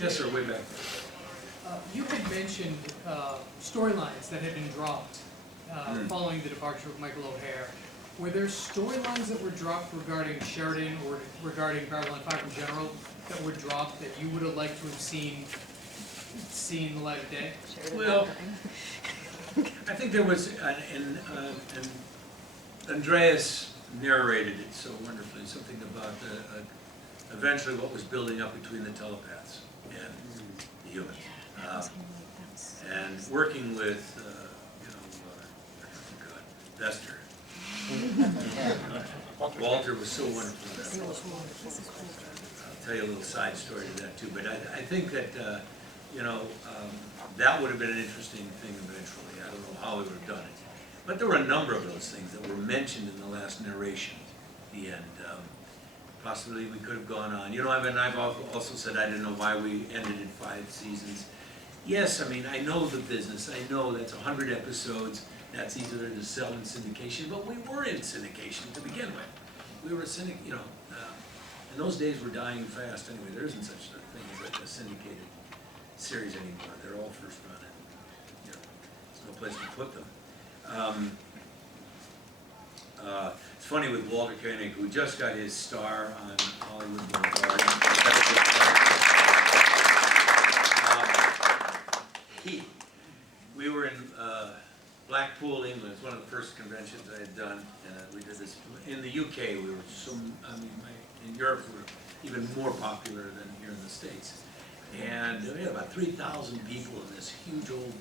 Yes, sir, way back. You had mentioned storylines that had been dropped following the departure of Michael O'Hare. Were there storylines that were dropped regarding Sheridan or regarding Babylon 5 in general that were dropped that you would have liked to have seen the light of day? Well, I think there was, Andreas narrated it so wonderfully, something about eventually what was building up between the telepaths and the humans. And working with, Vester. Walter was so wonderful in that role. I'll tell you a little side story to that too, but I think that, that would have been an interesting thing eventually. I don't know how we would have done it. But there were a number of those things that were mentioned in the last narration, the end. Possibly we could have gone on. I've also said I didn't know why we ended in 5 seasons. Yes, I mean, I know the business. I know that's 100 episodes. That's easier to sell in syndication, but we were in syndication to begin with. We were and those days were dying fast anyway. There isn't such a thing as a syndicated series anymore. They're all first run, and there's no place to put them. It's funny with Walter Koenig, who just got his star on Hollywood Boulevard. We were in Blackpool, England. It's one of the first conventions I had done. We did this in the UK. We were in Europe we were even more popular than here in the States. And we had about 3,000 people in this huge old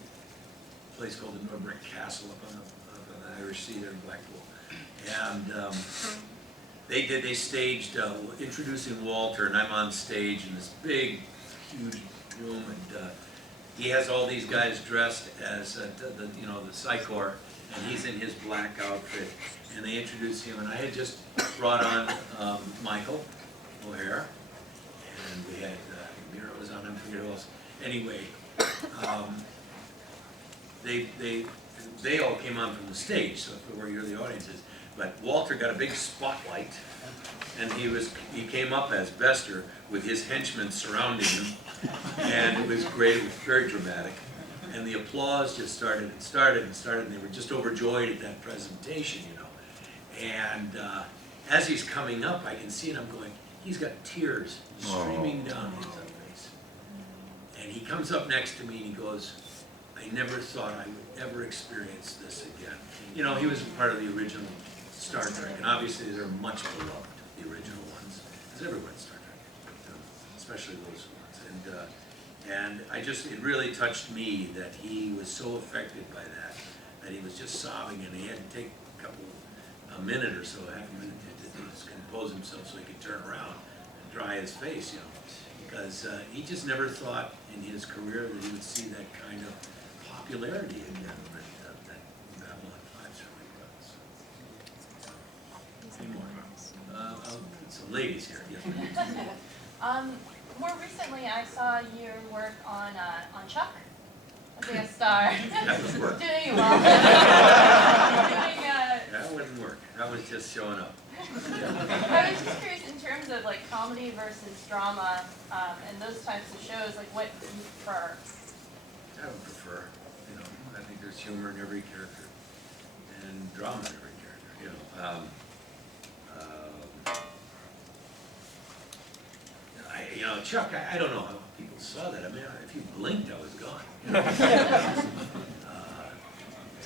place called the Norbrick Castle up on the Irish Sea there in Blackpool. And they staged introducing Walter, and I'm on stage in this big, huge room, and he has all these guys dressed as the Psychor, and he's in his black outfit, and they introduce him, and I had just brought on Michael O'Hare, and we had Mira was on, I forget who else. Anyway, they all came on from the stage, so where the audience is. But Walter got a big spotlight, and he came up as Vester with his henchmen surrounding him, and it was great. It was very dramatic, and the applause just started and started and started, and they were just overjoyed at that presentation, And as he's coming up, I can see it. I'm going, he's got tears streaming down his face, and he comes up next to me and he goes, I never thought I would ever experience this again. He was part of the original Star Trek, and obviously they're much beloved, the original ones, because everyone's Star Trek, but, especially those ones. And it really touched me that he was so affected by that he was just sobbing, and he had to take a minute or so, half a minute, to just compose himself so he could turn around and dry his face, because he just never thought in his career that he would see that kind of popularity again that Babylon 5 certainly was. Any more? Some ladies here. Yes. More recently, I saw your work on Chuck as a star. That was work. Doing well. That wouldn't work. That was just showing up. I was just curious in terms of comedy versus drama and those types of shows, what do you prefer? I would prefer, I think there's humor in every character and drama in every character, Chuck, I don't know how people saw that. I mean, if you blinked, I was gone.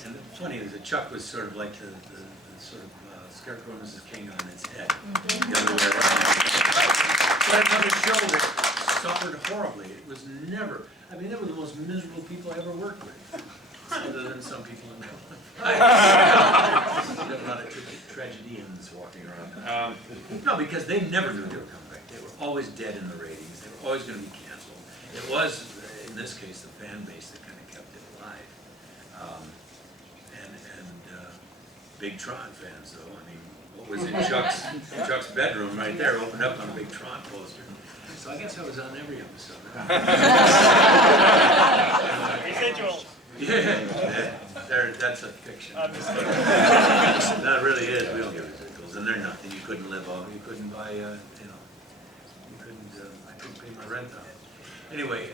And it's funny that Chuck was sort of like the sort of Scarecrow and Mrs. King on its head. The other way around. But another show that suffered horribly. It was never, they were the most miserable people I ever worked with. Other than some people in that one. A lot of tragedians walking around. No, because they never knew they were coming back. They were always dead in the ratings. They were always going to be canceled. It was, in this case, the fan base that kind of kept it alive. Big Tron fans, though. What was in Chuck's bedroom right there opened up on a big Tron poster. So I guess I was on every episode. Residuals. Yeah, that's a fiction. That really is. We don't get residuals, and they're nothing. You couldn't live off. You couldn't buy. I couldn't pay my rent on it. Anyway,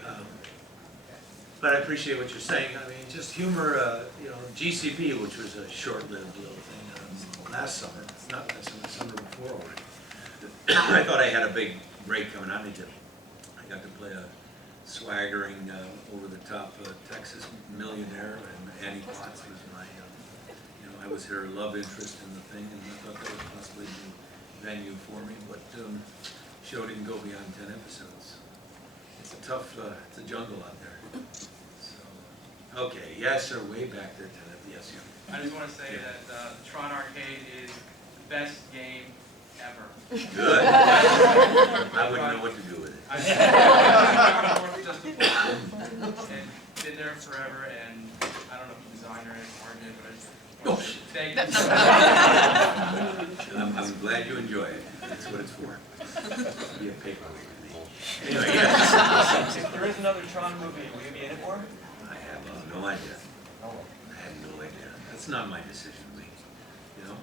but I appreciate what you're saying. I mean, just humor, you know, GCP, which was a short-lived little thing last summer, not last summer, the summer before already. I thought I had a big break coming out. I got to play a swaggering, over-the-top Texas millionaire, and Annie Potts was my, you know, I was her love interest in the thing, and I thought that was possibly the venue for me, but show didn't go beyond 10 episodes. It's a tough, it's a jungle out there. So, okay, yes, sir, way back there, 10 episodes, yes, you. I just want to say that Tron Arcade is the best game ever. Good. I wouldn't know what to do with it. I've just and been there forever, and I don't know if the designer is partner, but I just thank you. I'm glad you enjoy it. That's what it's for. Be a paperweight with me. Anyway, yes. If there is another Tron movie, will you be in it for? I have no idea. I have no idea. That's not my decision to make. You know,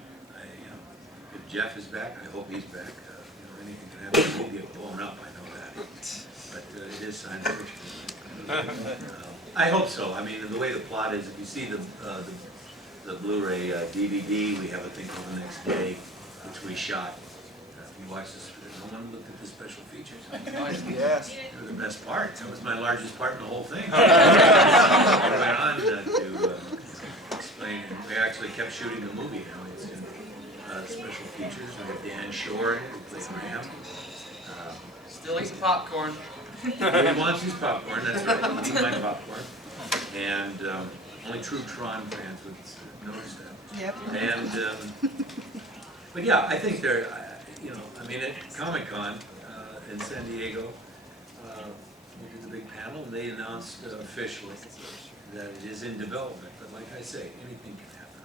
if Jeff is back, I hope he's back. You know, anything can happen. We'll get blown up. I know that. But it is science fiction. I hope so. I mean, the way the plot is, if you see the Blu-ray DVD, we have a thing called The Next Day, which we shot. If you watch this, no one looked at the special features. Yes. They were the best part. That was my largest part in the whole thing. I went on to explain. We actually kept shooting the movie. You know, it's in special features. We have Dan Shore, who plays Graham. Still eats the popcorn. He wants his popcorn. That's right. He needs my popcorn. And only true Tron fans would notice that. Yep. And but yeah, I think they're. You know, I mean, at Comic-Con in San Diego, we did the big panel, and they announced officially that it is in development. But like I say, anything can happen.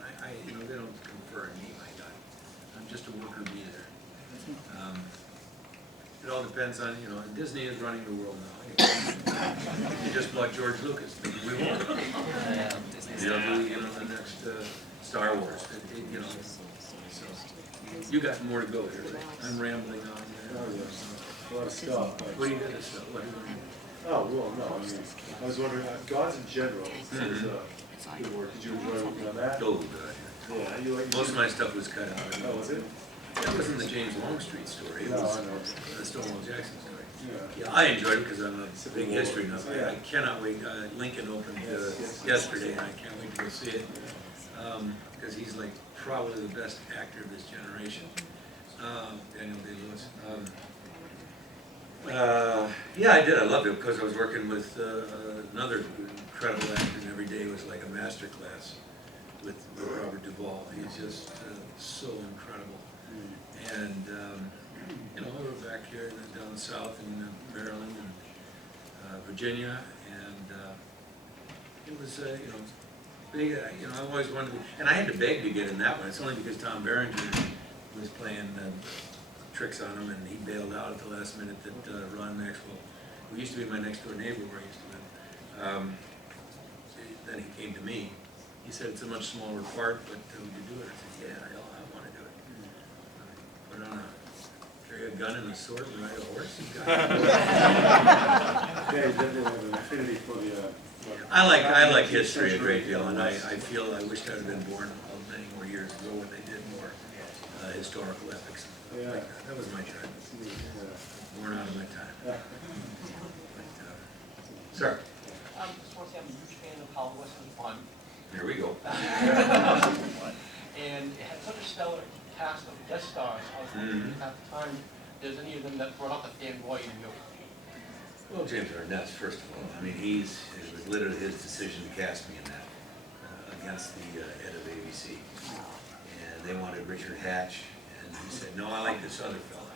You know, they don't confer on me, my God. I'm just a worker bee there. It all depends on, you know, Disney is running the world now. You just bought George Lucas. Maybe we won't. They'll do, you know, the next Star Wars. You know. So, you got more to go here, right? I'm rambling on there. Oh, yes. A lot of stuff. What do you got to say? What do you mean? Oh, well, no, I mean, I was wondering, gods in general, is good work. Did you enjoy working on that? Oh, good. Yeah, you like. Most of my stuff was cut out. Oh, was it? That wasn't the James Longstreet story. It No, was I know. the Stonewall Jackson story. Yeah. Yeah, I enjoyed it because I'm a big history nut. Yeah. I cannot wait. Lincoln opened Yes. yesterday, and I can't wait to go see it because he's like probably the best actor of this generation, Daniel Day-Lewis. Yeah, I did. I loved it because I was working with another incredible actor, and every day was like a master class with Robert Duvall. He's just so incredible. And you know, we were back here down south in Maryland and Virginia, and it was you know, big. You know, I always wanted to, and I had to beg to get in that one. It's only because Tom Berenger was playing tricks on him, and he bailed out at the last minute. That Ron Maxwell, who used to be my next door neighbor where I used to live, then he came to me. He said it's a much smaller part, but would you do it? I said, yeah, I want to do it. Put on carry a gun and a sword and ride a horse. Yeah, you definitely have an affinity for the. I like history a great deal, and I feel I wished I'd have been born many more years ago when they did more historical epics. Yeah. Like that was my time. Born out of my time. But, sir, Just want to say I'm a huge fan of How Western Fun. here we go. And it had such a stellar cast of guest stars. I was wondering at the time, there's any of them that brought out the fanboy in you? Well, James Arnett, first of all, I mean, it was literally his decision to cast me in that against the head of ABC. And they wanted Richard Hatch, and he said, no, I like this other fella.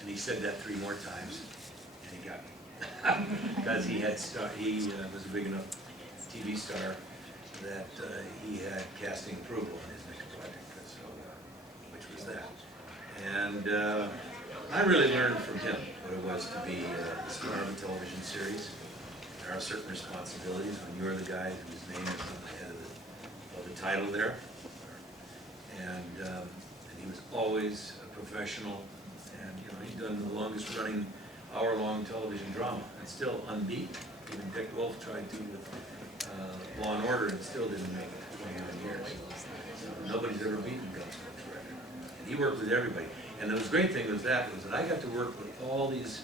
And he said that 3 more times, and he got me. Because he was a big enough TV star that he had casting approval in his next project, so, which was that. And I really learned from him what it was to be the star of a television series. There are certain responsibilities when you're the guy whose name is on the head of the title there. And he was always a professional, and you know, he'd done the longest running hour-long television drama, and still unbeaten. Even Dick Wolf tried to with Law and Order and still didn't make it 29 years. Nobody's ever beaten Gunsmoke's record. And he worked with everybody. And the great thing was that I got to work with all these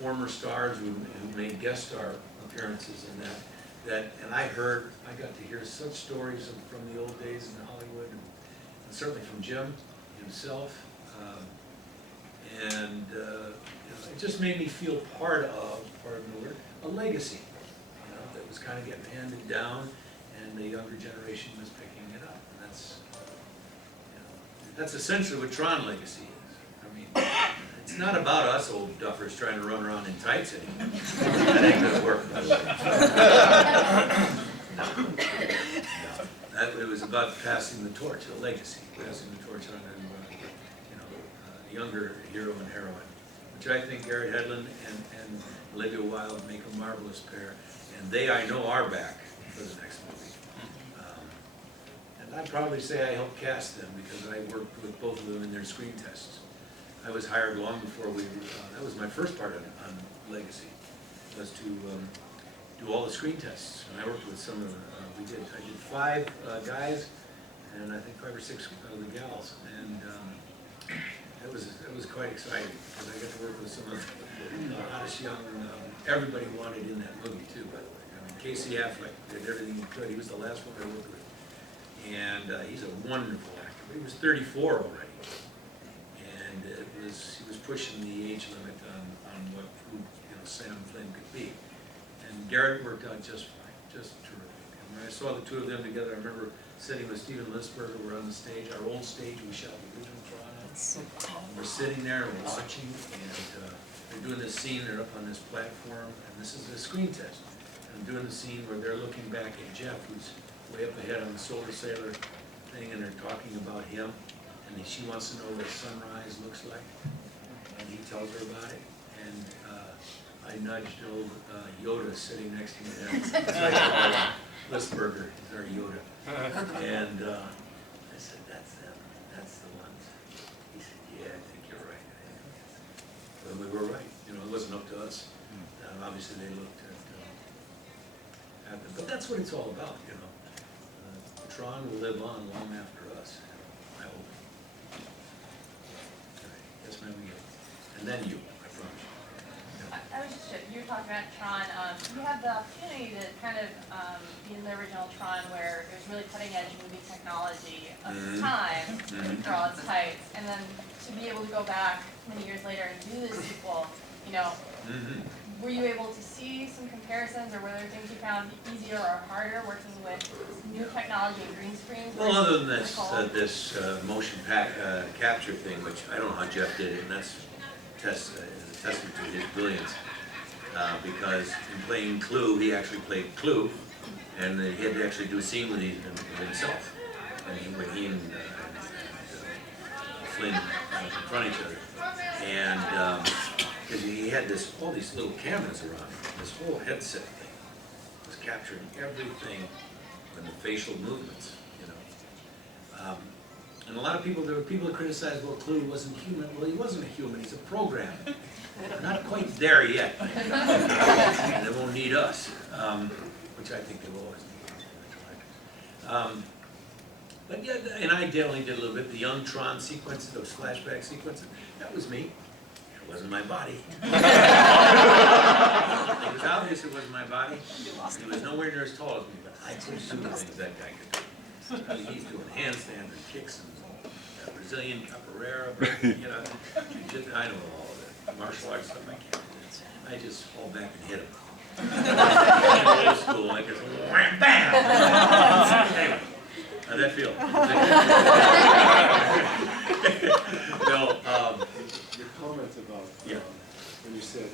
former stars who made guest star appearances in that, and I got to hear such stories from the old days in Hollywood, and certainly from Jim himself, and you know, it just made me feel part of, pardon the word, a legacy, you know, that was kind of getting handed down, and the younger generation was picking it up, and that's essentially what Tron legacy is. I mean, it's not about us old duffers trying to run around in tights anymore. That ain't gonna work, by the way. No. It was about passing the torch, a legacy, passing the torch on a younger hero and heroine, which I think Garrett Hedlund and Olivia Wilde make a marvelous pair, and they, I know, are back for the next movie. And I'd probably say I helped cast them because I worked with both of them in their screen tests. I was hired long before that was my first part on Legacy, was to do all the screen tests. And I worked with some of I did 5 guys, and I think 5 or 6 of the gals. And it was quite exciting, because I got to work with some of the hottest young, everybody wanted in that movie too, by the way. I mean, Casey Affleck did everything he could. He was the last one I worked with. And he's a wonderful actor. He was 34 already. And he was pushing the age limit on who Sam Flynn could be. And Garrett worked out just fine, just terrific. And when I saw the two of them together, I remember sitting with Steven Lisberger. We're on the stage, our old stage we shot the original Tron on. We're sitting there and we're watching, and they're doing this scene. They're up on this platform, and this is a screen test. And I'm doing the scene where they're looking back at Jeff, who's way up ahead on the Solar Sailor thing, and they're talking about him. And she wants to know what sunrise looks like, and he tells her about it. And I nudged old Yoda sitting next to me. Lisberger is our Yoda. And I said, "That's them. That's the ones." He said, "Yeah, I think you're right." Well, we were right. You know, it wasn't up to us. Obviously, they looked at them. But that's what it's all about, you know. Tron will live on long after us. I hope. Yes, ma'am, you. And then you, I promise you. I was just, you were talking about Tron, you had the opportunity to kind of be in the original Tron where it was really cutting edge movie technology of its time for all its types, and then to be able to go back many years later and do this sequel, you know, were you able to see some comparisons, or were there things you found easier or harder working with new technology and green screens? Well, other than this motion capture thing, which I don't know how Jeff did it, and that's a testament to his brilliance. Because in playing Clue, he actually played Clue, and he had to actually do a scene with himself. And when he and Flynn confront each other, and because he had all these little cameras around him, this whole headset thing was capturing everything and the facial movements, you know. And a lot of people, there were people who criticized, well, Clue wasn't human. Well, he wasn't a human, he's a program. We're not quite there yet. And they won't need us, which I think they'll always need. But yeah, and I only did a little bit, the young Tron sequences, those flashback sequences, that was me. It wasn't my body. It was obvious it wasn't my body. He was nowhere near as tall as me, but I couldn't do the things that guy could do. I mean, he's doing handstands and kicks and Brazilian capoeira, but, you know, I know all of it. Martial arts stuff I can't do. I just fall back and hit him. Old school, I just wham, bam! Anyway, how'd that feel? No, your comment about when you said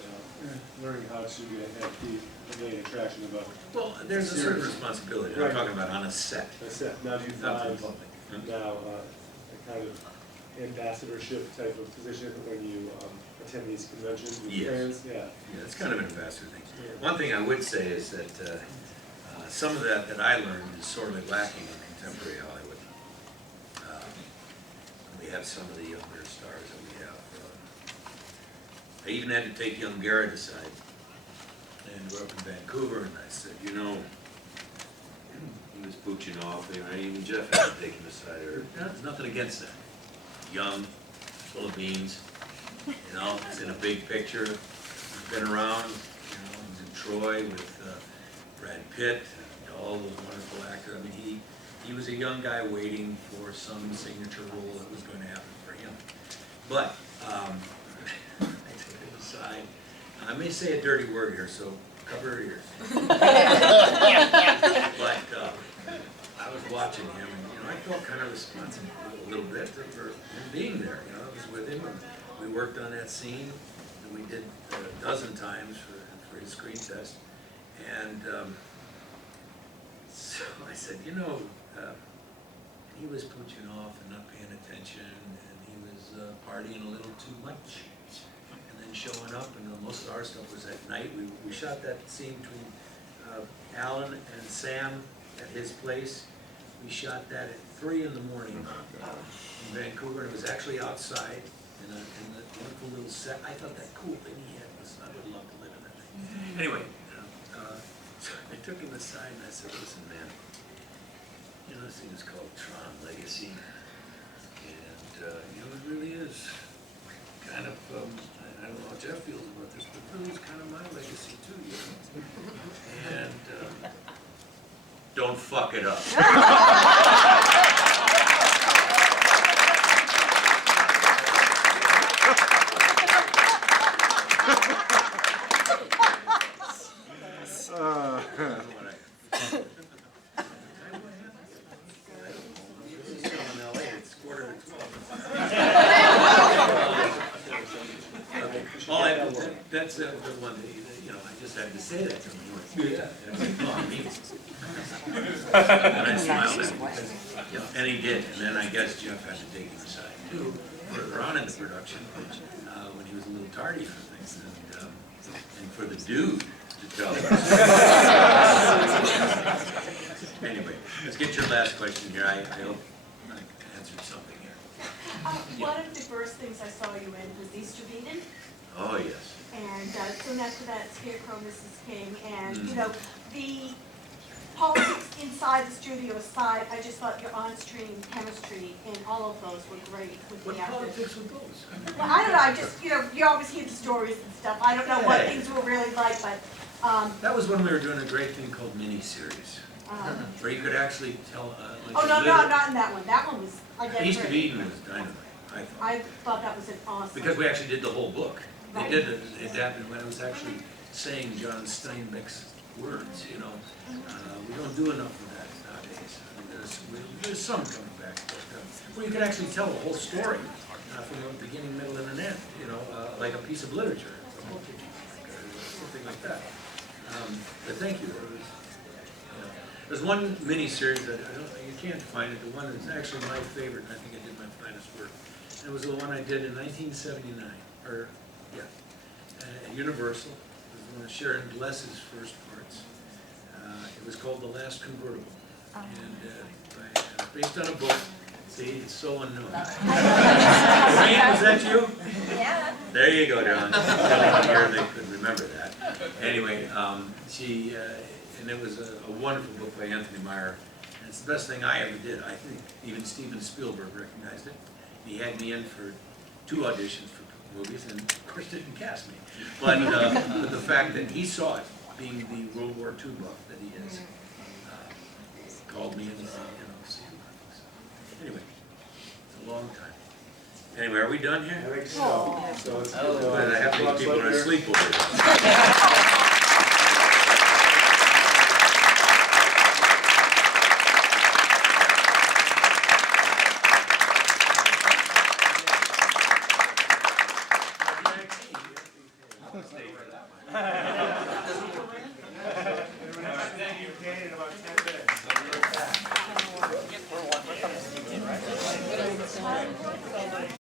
learning how to have the main attraction about. well, there's a certain responsibility. I'm talking about on a set. That's it. Now do you Not to find the public. now a kind of ambassadorship type of position when you attend these conventions with Yes. fans? Yeah. Yeah, it's kind of an ambassador thing. Yeah. One thing I would say is that some of that I learned is sorely lacking in contemporary Hollywood. We have some of the younger stars that we have. I even had to take young Garrett aside. And we're up in Vancouver, and I said, you know, he was pooching off, even Jeff had to take him aside. There's nothing against that. Young, full of beans, you know, it's in a big picture. He's been around, you know, he was in Troy with Brad Pitt, and all those wonderful actors. I mean, he was a young guy waiting for some signature role that was going to happen for him. But I took him aside. I may say a dirty word here, so cover your ears. But I was watching him, and you know, I felt kind of responsible a little bit for him being there. You know, I was with him, and we worked on that scene, and we did a dozen times for his screen test. And so I said, you know, he was pooching off and not paying attention, and he was partying a little too much. Showing up, and most of our stuff was at night. We shot that scene between Alan and Sam at his place. We shot that at 3 in the morning in Vancouver, and it was actually outside in the wonderful little set. I thought that cool thing he had was, I would love to live in that thing. Anyway, so I took him aside and I said, listen, man, you know, this thing is called Tron Legacy, and you know, it really is kind of, I don't know how Jeff feels about this, but it really is kind of my legacy too, you know. And don't fuck it up. That's the one that, you know, I just had to say that to him. And I smiled at him because, you know, and he did. And then I guess Jeff had to take him aside too, further on in the production, when he was a little tardy for things, and for the dude to tell him. Anyway, let's get your last question here. I hope I answered something here. One of the first things I saw you in was Easter Beaten. Oh, yes. And soon after that, Scarecrow, Mrs. King, and you know, the politics inside the studio aside, I just thought your on-screen chemistry in all of those were great with What the actors. politics were those? Well, I don't know, I just, you know, you always hear the stories and stuff. I don't know what Hey. things were really like, but, That was when we were doing a great thing called mini-series, where you could actually tell, like oh, a no, little- not in that one. That one was, I get East of it. Eden was dynamite, I thought. I thought that was an awesome. Because we actually did the whole book. They Right. did it adapted when I was actually saying John Steinbeck's words, you know. We don't do enough of that nowadays. I mean, there's some coming back, but where you could actually tell the whole story from the beginning, middle, and an end, you know, like a piece of literature, a book, something like that. But thank you. There's one mini-series that you can't find it. The one that's actually my favorite, and I think I did my finest work. And it was the one I did in 1979, or yeah, at Universal. It was one of Sharon Gless's first parts. It was called The Last Convertible, and based on a book. See, it's so unknown. Maureen, was that you? Yeah. There you go, John. Telling here they could remember that. Anyway, she, and it was a wonderful book by Anthony Meyer. And it's the best thing I ever did. I think even Steven Spielberg recognized it. He had me in for 2 auditions for movies, and of course didn't cast me. But the fact that he saw it, being the World War II buff that he is, called me and see anyway, it's a long time. Anyway, are we done here? I think so. So it's But I have these people are asleep over here. Thank you, Kate, in about 10